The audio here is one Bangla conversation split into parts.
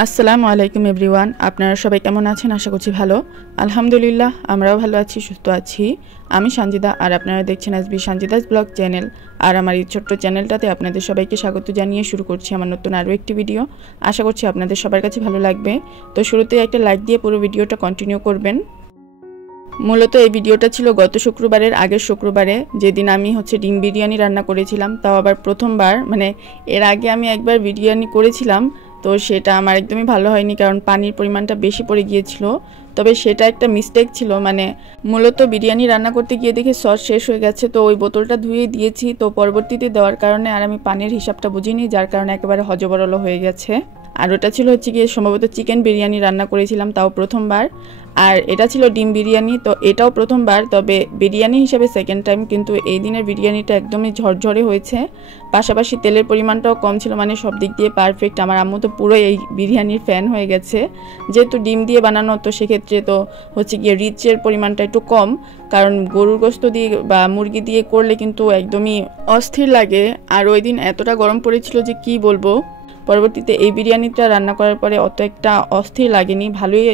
আসসালামু আলাইকুম এভরিওয়ান, আপনারা সবাই কেমন আছেন? আশা করছি ভালো। আলহামদুলিল্লাহ, আমরাও ভালো আছি, সুস্থ আছি। আমি সানজিদা, আর আপনারা দেখছেন এসবি সানজিদাস ব্লগ চ্যানেল। আর আমার এই ছোট্ট চ্যানেলটাতে আপনাদের সবাইকে স্বাগত জানিয়ে শুরু করছি আমার নতুন আরও একটি ভিডিও। আশা করছি আপনাদের সবার কাছে ভালো লাগবে। তো শুরুতেই একটা লাইক দিয়ে পুরো ভিডিওটা কন্টিনিউ করবেন। মূলত এই ভিডিওটা ছিল গত শুক্রবারের আগের শুক্রবারে, যেদিন আমি ডিম বিরিয়ানি রান্না করেছিলাম, তাও আবার প্রথমবার। এর আগে আমি একবার বিরিয়ানি করেছিলাম, তো সেটা আমার একদমই ভালো হয়নি, কারণ পানির পরিমাণটা বেশি পড়ে গিয়েছিল। তবে সেটা একটা মিস্টেক ছিল। মূলত বিরিয়ানি রান্না করতে গিয়ে দেখে সস শেষ হয়ে গেছে, তো ওই বোতলটা ধুয়ে দিয়েছি। তো পরবর্তীতে দেওয়ার কারণে আর আমি পানির হিসাবটা বুঝিনি, যার কারণে একেবারে হজবরল হয়ে গেছে। আর ওটা ছিল গিয়ে সম্ভবত চিকেন বিরিয়ানি রান্না করেছিলাম, তাও প্রথমবার। আর এটা ছিল ডিম বিরিয়ানি, তো এটাও প্রথমবার, তবে বিরিয়ানি হিসেবে সেকেন্ড টাইম। কিন্তু এই দিনের বিরিয়ানিটা একদমই ঝরঝরে হয়েছে, পাশাপাশি তেলের পরিমাণটাও কম ছিল, সব দিক দিয়ে পারফেক্ট। আমার আম্মু তো পুরো এই বিরিয়ানির ফ্যান হয়ে গেছে। যেহেতু ডিম দিয়ে বানানো, তো সেক্ষেত্রে তো গিয়ে রিচের পরিমাণটা একটু কম, কারণ গরুর গোশত দিয়ে বা মুরগি দিয়ে করলে কিন্তু একদমই অস্থির লাগে। আর ওই দিন এতটা গরম পড়েছিল যে কি বলবো। পরবর্তীতে এই বিরিয়ানিটা রান্না করার পরে অত একটা অস্থির লাগেনি, ভালোই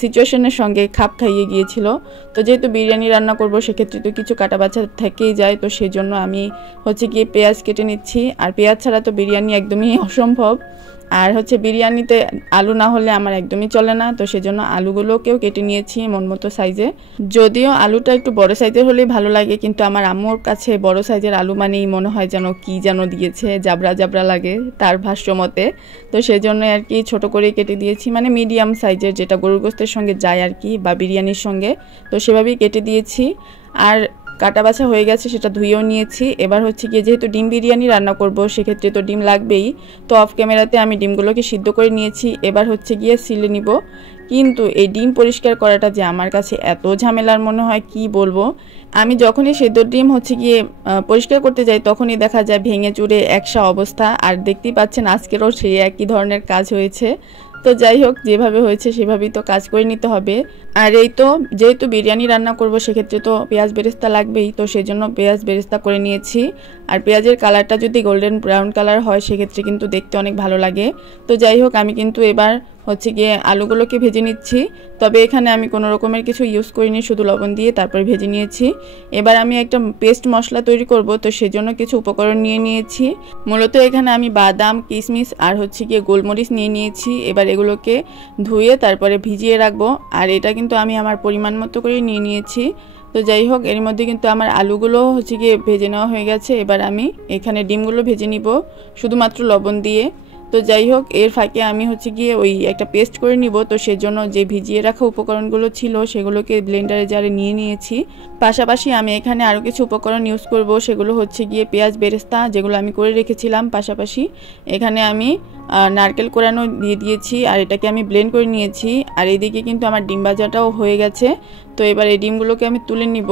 সিচুয়েশনের সঙ্গে খাপ খাইয়ে গিয়েছিল। তো যেহেতু বিরিয়ানি রান্না করব, সেক্ষেত্রে তো কিছু কাটা বাছা থেকেই যায়, তো সেই জন্য আমি গিয়ে পেঁয়াজ কেটে নিচ্ছি। আর পেঁয়াজ ছাড়া তো বিরিয়ানি একদমই অসম্ভব। আর বিরিয়ানিতে আলু না হলে আমার একদমই চলে না, তো সেজন্য আলুগুলোকেও কেটে নিয়েছি মন মতো সাইজে। যদিও আলুটা একটু বড় সাইজের হলেই ভালো লাগে, কিন্তু আমার আম্মুর কাছে বড় সাইজের আলু মানেই মনে হয় যেন কি যেন দিয়েছে, জাবরা জাবরা লাগে তার ভাষ্য মতে। তো সেজন্য আর কি ছোট করে কেটে দিয়েছি, মিডিয়াম সাইজের, যেটা গরুর গোশতের সঙ্গে যায় আর কি, বা বিরিয়ানির সঙ্গে। তো সেভাবেই কেটে দিয়েছি। আর কাটা বাছা হয়ে গেছে, সেটা ধুয়েও নিয়েছি। এবার গিয়ে যেহেতু ডিম বিরিয়ানি রান্না করব, সেক্ষেত্রে তো ডিম লাগবেই। তো অফ ক্যামেরাতে আমি ডিমগুলোকে সিদ্ধ করে নিয়েছি। এবার গিয়ে সিলে নিব। কিন্তু এই ডিম পরিষ্কার করাটা যে আমার কাছে এত ঝামেলার মনে হয়, কি বলবো। আমি যখনই সেদ্ধ ডিম গিয়ে পরিষ্কার করতে যাই, তখনই দেখা যায় ভেঙে চুরে একসা অবস্থা। আর দেখতেই পাচ্ছেন আজকেরও সেই একই ধরনের কাজ হয়েছে। তো যাই হোক, যেভাবে হয়েছে সেভাবেই তো কাজ করে নিতে হবে। আর এই তো, যেহেতু বিরিয়ানি রান্না করব, সেক্ষেত্রে তো পেঁয়াজ বেরেস্তা লাগবেই, তো সেজন্য পেঁয়াজ বেরেস্তা করে নিয়েছি। আর পেঁয়াজের কালারটা যদি গোল্ডেন ব্রাউন কালার হয়, সেক্ষেত্রে কিন্তু দেখতে অনেক ভালো লাগে। তো যাই হোক, আমি কিন্তু এবার গিয়ে আলুগুলোকে ভেজে নিচ্ছি। তবে এখানে আমি কোনো রকমের কিছু ইউজ করিনি, শুধু লবণ দিয়ে তারপরে ভেজে নিয়েছি। এবার আমি একটা পেস্ট মশলা তৈরি করব, তো সেজন্য কিছু উপকরণ নিয়ে নিয়েছি। মূলত এখানে আমি বাদাম, কিশমিশ আর গিয়ে গোলমরিচ নিয়ে নিয়েছি। এবার এগুলোকে ধুয়ে তারপরে ভিজিয়ে রাখবো। আর এটা কিন্তু আমি আমার পরিমাণ মতো করে নিয়ে নিয়েছি। তো যাই হোক, এর মধ্যে কিন্তু আমার আলুগুলো গিয়ে ভেজে নেওয়া হয়ে গেছে। এবার আমি এখানে ডিমগুলো ভেজে নিব শুধুমাত্র লবণ দিয়ে। তো যাই হোক, এর ফাঁকে আমি গিয়ে ওই একটা পেস্ট করে নিব। তো সেজন্য যে ভিজিয়ে রাখা উপকরণগুলো ছিল, সেগুলোকে ব্লেন্ডারে জারে নিয়ে নিয়েছি। পাশাপাশি আমি এখানে আরও কিছু উপকরণ ইউজ করব, সেগুলো গিয়ে পেঁয়াজ বেরেস্তা, যেগুলো আমি করে রেখেছিলাম। পাশাপাশি এখানে আমি নারকেল কোরানো দিয়ে দিয়েছি, আর এটাকে আমি ব্লেন্ড করে নিয়েছি। আর এদিকে কিন্তু আমার ডিম ভাজাটাও হয়ে গেছে। তো এবার এই ডিমগুলোকে আমি তুলে নিব।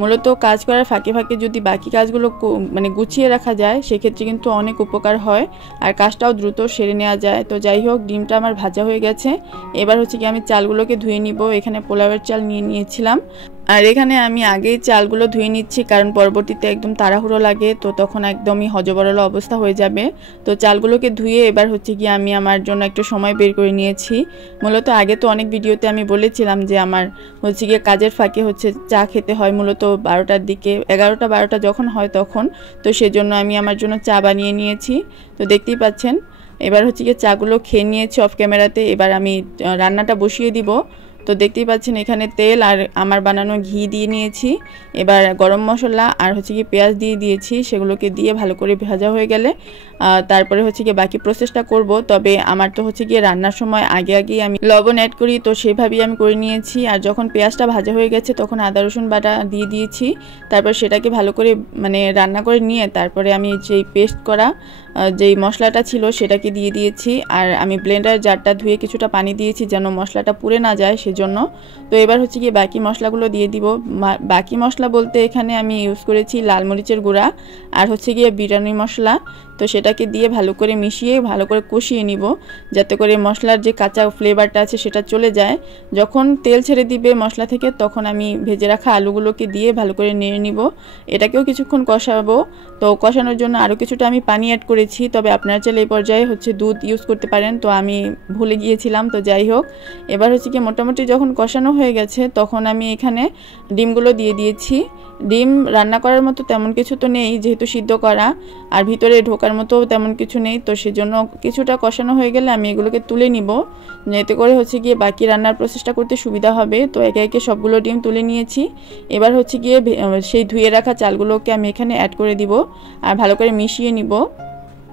মূলত কাজ করার ফাঁকে ফাঁকে যদি বাকি কাজগুলো গুছিয়ে রাখা যায়, সেক্ষেত্রে কিন্তু অনেক উপকার হয়, আর কাজটাও দ্রুত সেরে নেওয়া যায়। তো যাই হোক, ডিমটা আমার ভাজা হয়ে গেছে। এবার কি আমি চালগুলোকে ধুয়ে নিব। এখানে পোলাওয়ের চাল নিয়ে নিয়েছিলাম। আর এখানে আমি আগেই চালগুলো ধুয়ে নিচ্ছি, কারণ পরবর্তীতে একদম তাড়াহুড়ো লাগে, তো তখন একদমই হজবরল অবস্থা হয়ে যাবে। তো চালগুলোকে ধুয়ে এবার গিয়ে আমি আমার জন্য একটু সময় বের করে নিয়েছি। মূলত আগে তো অনেক ভিডিওতে আমি বলেছিলাম যে আমার গিয়ে কাজের ফাঁকে চা খেতে হয় মূলত 12টার দিকে, 11টা 12টা যখন হয় তখন। তো সেজন্য আমি আমার জন্য চা বানিয়ে নিয়েছি। তো দেখতেই পাচ্ছেন, এবার গিয়ে চাগুলো খেয়ে নিয়েছি অফ ক্যামেরাতে। এবার আমি রান্নাটা বসিয়ে দিব। তো দেখতেই পাচ্ছেন এখানে তেল আর আমার বানানো ঘি দিয়ে নিয়েছি। এবার গরম মশলা আর গিয়ে পেঁয়াজ দিয়ে দিয়েছি। সেগুলোকে দিয়ে ভালো করে ভাজা হয়ে গেলে তারপরে গিয়ে বাকি প্রসেসটা করব। তবে আমার তো গিয়ে রান্নার সময় আগেই আমি লবণ অ্যাড করি, তো সেভাবেই আমি করে নিয়েছি। আর যখন পেঁয়াজটা ভাজা হয়ে গেছে, তখন আদা রসুন বাটা দিয়ে দিয়েছি। তারপর সেটাকে ভালো করে রান্না করে নিয়ে তারপরে আমি যেই পেস্ট করা যেই মশলাটা ছিল, সেটাকে দিয়ে দিয়েছি। আর আমি ব্লেন্ডার জারটা ধুয়ে কিছুটা পানি দিয়েছি, যেন মশলাটা পুড়ে না যায়, সেজন্য। তো এবার হচ্ছে গিয়ে বাকি মশলাগুলো দিয়ে দিব। বাকি মশলা বলতে এখানে আমি ইউজ করেছি লাল মরিচের গুঁড়া আর হচ্ছে গিয়ে বিরিয়ানি মশলা। তো সেটাকে দিয়ে ভালো করে মিশিয়ে ভালো করে কষিয়ে নিব, যাতে করে মশলার যে কাঁচা ফ্লেভারটা আছে সেটা চলে যায়। যখন তেল ছেড়ে দিবে মশলা থেকে তখন আমি ভেজে রাখা আলুগুলোকে দিয়ে ভালো করে নেড়ে নিব। এটাকেও কিছুক্ষণ কষাবো। তো কষানোর জন্য আরও কিছুটা আমি পানি অ্যাড করেছি, তবে আপনারা চাইলে এই পর্যায়ে হচ্ছে দুধ ইউজ করতে পারেন, তো আমি ভুলে গিয়েছিলাম। তো যাই হোক, এবার হচ্ছে কি মোটামুটি যখন কষানো হয়ে গেছে তখন আমি এখানে ডিমগুলো দিয়ে দিয়েছি। ডিম রান্না করার মতো তেমন কিছু তো নেই, যেহেতু সিদ্ধ করা, আর ভিতরে ঢোকার মতো তেমন কিছু নেই। তো সেজন্য কিছুটা কষানো হয়ে গেলে আমি এগুলোকে তুলে নিব, এতে করে হচ্ছে গিয়ে বাকি রান্নার প্রসেসটা করতে সুবিধা হবে। তো একে একে সবগুলো ডিম তুলে নিয়েছি। এবার হচ্ছে গিয়ে সেই ধুয়ে রাখা চালগুলোকে আমি এখানে অ্যাড করে দিব আর ভালো করে মিশিয়ে নিব।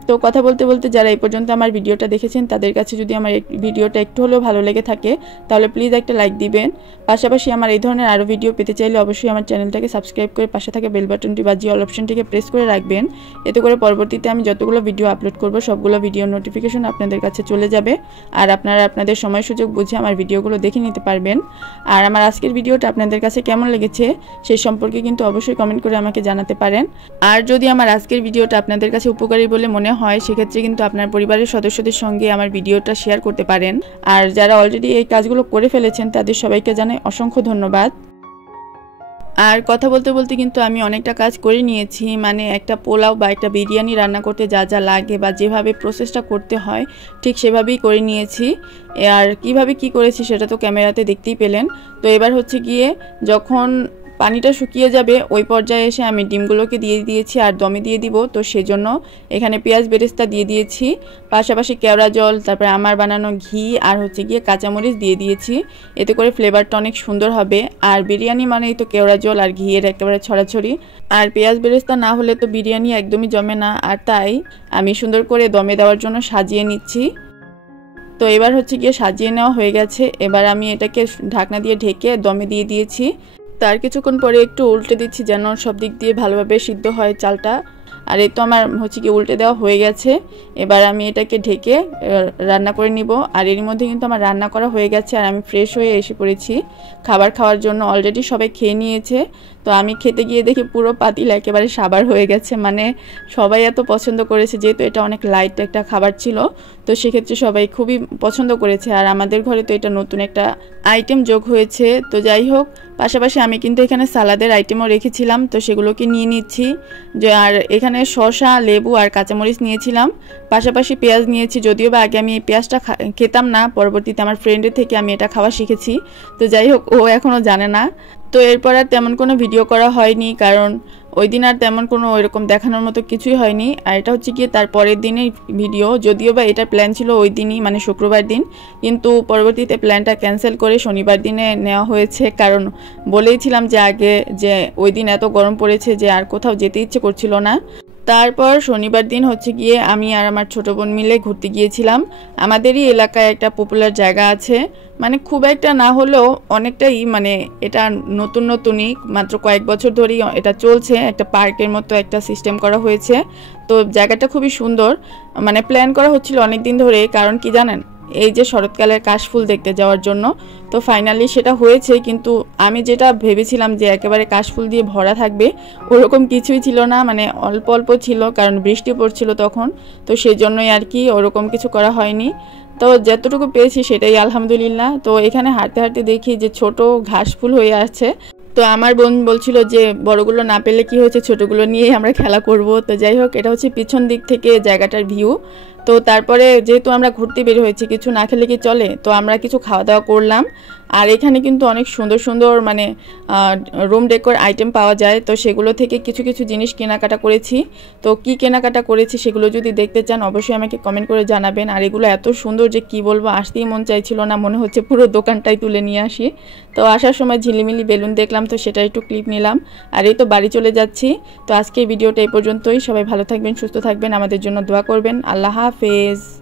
তো কথা বলতে বলতে যারা এই পর্যন্ত আমার ভিডিওটা দেখেছেন তাদের কাছে যদি আমার ভিডিওটা একটু হলেও ভালো লেগে থাকে তাহলে প্লিজ একটা লাইক দিবেন। পাশাপাশি আমার এই ধরনের আরও ভিডিও পেতে চাইলে অবশ্যই আমার চ্যানেলটাকে সাবস্ক্রাইব করে পাশে থাকা বেল বাটনটি বা অল অপশনটিকে প্রেস করে রাখবেন। এতে করে পরবর্তীতে আমি যতগুলো ভিডিও আপলোড করব সবগুলো ভিডিও নোটিফিকেশন আপনাদের কাছে চলে যাবে আর আপনারা আপনাদের সময় সুযোগ বুঝে আমার ভিডিওগুলো দেখে নিতে পারবেন। আর আমার আজকের ভিডিওটা আপনাদের কাছে কেমন লেগেছে সেই সম্পর্কে কিন্তু অবশ্যই কমেন্ট করে আমাকে জানাতে পারেন। আর যদি আমার আজকের ভিডিওটা আপনাদের কাছে উপকারী বলে মনে হয় সেক্ষেত্রে কিন্তু আপনার পরিবারের সদস্যদের সঙ্গে আমার ভিডিওটা শেয়ার করতে পারেন। আর যারা অলরেডি এই কাজগুলো করে ফেলেছেন তাদের সবাইকে জানাই অসংখ্য ধন্যবাদ। আর কথা বলতে বলতে কিন্তু আমি অনেকটা কাজ করে নিয়েছি, মানে একটা পোলাও বা একটা বিরিয়ানি রান্না করতে যা যা লাগে বা যেভাবে প্রসেসটা করতে হয় ঠিক সেভাবেই করে নিয়েছি। আর কিভাবে কি করেছি সেটা তো ক্যামেরাতে দেখতেই পেলেন। তো এবার হচ্ছে গিয়ে যখন পানিটা শুকিয়ে যাবে ওই পর্যায়ে এসে আমি ডিমগুলোকে দিয়ে দিয়েছি আর দমে দিয়ে দিব। তো সেজন্য এখানে পেঁয়াজ বেরেস্তা দিয়ে দিয়েছি, পাশাপাশি কেওড়া জল, তারপরে আমার বানানো ঘি আর হচ্ছে গিয়ে কাঁচামরিচ দিয়ে দিয়েছি। এতে করে ফ্লেভারটা অনেক সুন্দর হবে। আর বিরিয়ানি মানেই তো কেওড়া জল আর ঘিয়ের একেবারে ছড়াছড়ি, আর পেঁয়াজ বেরেস্তা না হলে তো বিরিয়ানি একদমই জমে না। আর তাই আমি সুন্দর করে দমে দেওয়ার জন্য সাজিয়ে নিচ্ছি। তো এবার হচ্ছে গিয়ে সাজিয়ে নেওয়া হয়ে গেছে। এবার আমি এটাকে ঢাকনা দিয়ে ঢেকে দমে দিয়ে দিয়েছি। তার কিছুক্ষণ পরে একটু উল্টে দিচ্ছি যেন সব দিক দিয়ে ভালোভাবে সিদ্ধ হয় চালটা। আর এই তো আমার হচ্ছে কি উল্টে দেওয়া হয়ে গেছে। এবার আমি এটাকে ঢেকে রান্না করে নিব। আর এর মধ্যে কিন্তু আমার রান্না করা হয়ে গেছে আর আমি ফ্রেশ হয়ে এসে পড়েছি খাবার খাওয়ার জন্য। অলরেডি সবাই খেয়ে নিয়েছে। তো আমি খেতে গিয়ে দেখি পুরো পাতিল একেবারে সাবার হয়ে গেছে, মানে সবাই এত পছন্দ করেছে, যেহেতু এটা অনেক লাইট একটা খাবার ছিল তো সেক্ষেত্রে সবাই খুবই পছন্দ করেছে। আর আমাদের ঘরে তো এটা নতুন একটা আইটেম যোগ হয়েছে। তো যাই হোক, পাশাপাশি আমি কিন্তু এখানে সালাদের আইটেমও রেখেছিলাম, তো সেগুলোকে নিয়ে নিচ্ছি। আর এখানে শসা, লেবু আর কাঁচামরিচ নিয়েছিলাম, পাশাপাশি পেঁয়াজ নিয়েছি। যদিও বা আগে আমি এই পেঁয়াজটা খেতাম না, পরবর্তীতে আমার ফ্রেন্ডের থেকে আমি এটা খাওয়া শিখেছি। তো যাই হোক, ও এখনও জানে না। তো এরপর আর তেমন কোনো ভিডিও করা হয়নি, কারণ ওই দিন আর তেমন কোনো ওইরকম দেখানোর মতো কিছুই হয়নি। আর এটা হচ্ছে গিয়ে তার পরের দিনের ভিডিও। যদিও বা এটার প্ল্যান ছিল ওই দিনই, মানে শুক্রবার দিন, কিন্তু পরবর্তীতে প্ল্যানটা ক্যান্সেল করে শনিবার দিনে নেওয়া হয়েছে। কারণ বলেইছিলাম যে আগে যে ওই দিন এত গরম পড়েছে যে আর কোথাও যেতে ইচ্ছে করছিল না। তারপর শনিবার দিন হচ্ছে গিয়ে আমি আর আমার ছোট বোন মিলে ঘুরতে গিয়েছিলাম। আমাদেরই এলাকায় একটা পপুলার জায়গা আছে, মানে খুব একটা না হলেও অনেকটাই, মানে এটা নতুনই, মাত্র কয়েক বছর ধরেই এটা চলছে। একটা পার্কের মতো একটা সিস্টেম করা হয়েছে। তো জায়গাটা খুবই সুন্দর, মানে প্ল্যান করা হচ্ছিল অনেক দিন ধরে। কারণ কি জানেন, এই যে শরৎকালের কাশফুল দেখতে যাওয়ার জন্য। তো ফাইনালি সেটা হয়েছে, কিন্তু আমি যেটা ভেবেছিলাম যে একেবারে কাশফুল দিয়ে ভরা থাকবে ওরকম কিছুই ছিল না, মানে অল্প অল্প ছিল, কারণ বৃষ্টি পড়ছিল তখন। তো সেই জন্যই আর কি ওরকম কিছু করা হয়নি। তো যতটুকু পেয়েছি সেটাই আলহামদুলিল্লাহ। তো এখানে হাঁটতে হাঁটতে দেখি যে ছোট ঘাস ফুল হয়ে আসছে। তো আমার বোন বলছিল যে বড়গুলো না পেলে কি হয়েছে, ছোটগুলো নিয়েই আমরা খেলা করব। তো যাই হোক, এটা হচ্ছে পিছন দিক থেকে জায়গাটার ভিউ। তো তারপরে যেহেতু আমরা ঘুরতে বের হয়েছি, কিছু না খেলে কি চলে, তো আমরা কিছু খাওয়া দাওয়া করলাম। আর এখানে কিন্তু অনেক সুন্দর সুন্দর মানে রুম ডেকোর আইটেম পাওয়া যায়। তো সেগুলো থেকে কিছু কিছু জিনিস কেনাকাটা করেছি। তো কি কেনাকাটা করেছি সেগুলো যদি দেখতে চান অবশ্যই আমাকে কমেন্ট করে জানাবেন। আর এগুলো এত সুন্দর যে কি বলবো, আসতেই মন চাইছিল না, মনে হচ্ছে পুরো দোকানটাই তুলে নিয়ে আসি। তো আসার সময় ঝিলিমিলি বেলুন দেখলাম, তো সেটা একটু ক্লিপ নিলাম। আর এই তো বাড়ি চলে যাচ্ছি। তো আজকের ভিডিওটা এই পর্যন্তই। সবাই ভালো থাকবেন, সুস্থ থাকবেন, আমাদের জন্য দোয়া করবেন। আল্লাহ হাফেজ।